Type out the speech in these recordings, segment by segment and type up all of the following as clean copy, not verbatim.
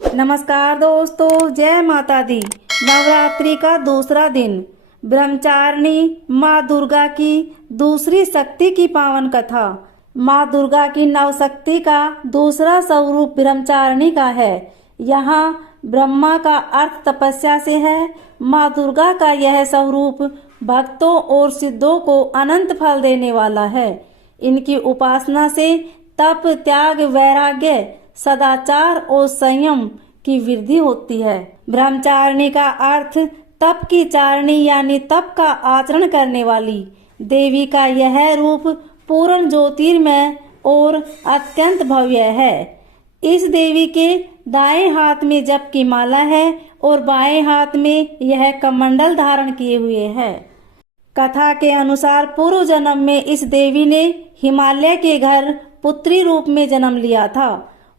नमस्कार दोस्तों, जय माता दी। नवरात्रि का दूसरा दिन, ब्रह्मचारिणी माँ दुर्गा की दूसरी शक्ति की पावन कथा। माँ दुर्गा की नवशक्ति का दूसरा स्वरूप ब्रह्मचारिणी का है। यहाँ ब्रह्मा का अर्थ तपस्या से है। माँ दुर्गा का यह स्वरूप भक्तों और सिद्धों को अनंत फल देने वाला है। इनकी उपासना से तप, त्याग, वैराग्य, सदाचार और संयम की वृद्धि होती है। ब्रह्मचारिणी का अर्थ तप की चारिणी यानी तप का आचरण करने वाली। देवी का यह रूप पूर्ण ज्योतिर्मय और अत्यंत भव्य है। इस देवी के दाएं हाथ में जप की माला है और बाएं हाथ में यह कमंडल धारण किए हुए है। कथा के अनुसार पूर्व जन्म में इस देवी ने हिमालय के घर पुत्री रूप में जन्म लिया था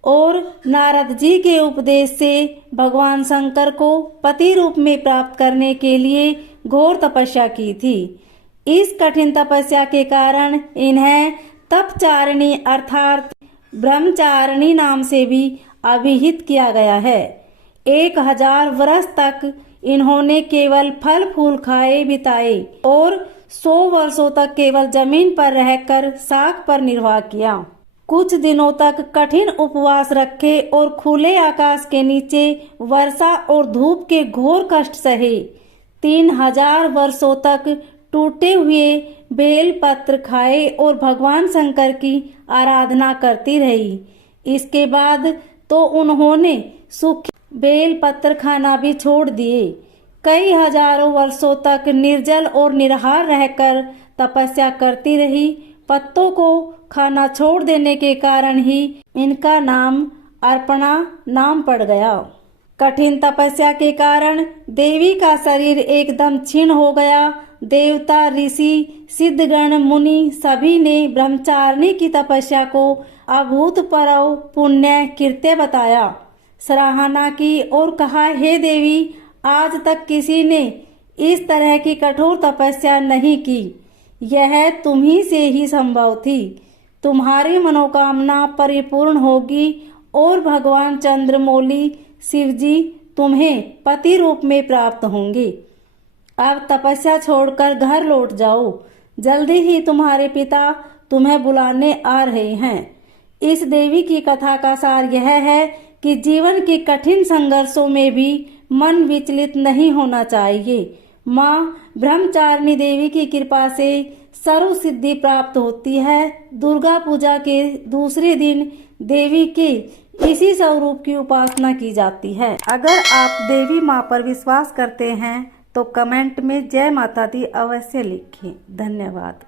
और नारद जी के उपदेश से भगवान शंकर को पति रूप में प्राप्त करने के लिए घोर तपस्या की थी। इस कठिन तपस्या के कारण इन्हें तपचारिणी अर्थात ब्रह्मचारिणी नाम से भी अभिहित किया गया है। 1000 वर्ष तक इन्होंने केवल फल फूल खाए बिताए और 100 वर्षों तक केवल जमीन पर रहकर साग पर निर्वाह किया। कुछ दिनों तक कठिन उपवास रखे और खुले आकाश के नीचे वर्षा और धूप के घोर कष्ट सहे। 3000 वर्षों तक टूटे हुए बेल पत्र खाए और भगवान शंकर की आराधना करती रही। इसके बाद तो उन्होंने सूखे बेल पत्र खाना भी छोड़ दिए। कई हजारों वर्षों तक निर्जल और निराहार रहकर तपस्या करती रही। पत्तों को खाना छोड़ देने के कारण ही इनका नाम अर्पणा नाम पड़ गया। कठिन तपस्या के कारण देवी का शरीर एकदम क्षीण हो गया। देवता, ऋषि, सिद्धगण, मुनि सभी ने ब्रह्मचारिणी की तपस्या को अभूतपूर्व पुण्य कृत्य बताया, सराहना की और कहा, हे देवी, आज तक किसी ने इस तरह की कठोर तपस्या नहीं की। यह तुम्ही से ही संभव थी। तुम्हारी मनोकामना परिपूर्ण होगी और भगवान चंद्रमौली शिवजी तुम्हें पति रूप में प्राप्त होंगे। अब तपस्या छोड़कर घर लौट जाओ। जल्दी ही तुम्हारे पिता तुम्हें बुलाने आ रहे हैं। इस देवी की कथा का सार यह है कि जीवन के कठिन संघर्षों में भी मन विचलित नहीं होना चाहिए। माँ ब्रह्मचारिणी देवी की कृपा से सर्व सिद्धि प्राप्त होती है। दुर्गा पूजा के दूसरे दिन देवी के इसी स्वरूप की उपासना की जाती है। अगर आप देवी माँ पर विश्वास करते हैं तो कमेंट में जय माता दी अवश्य लिखें। धन्यवाद।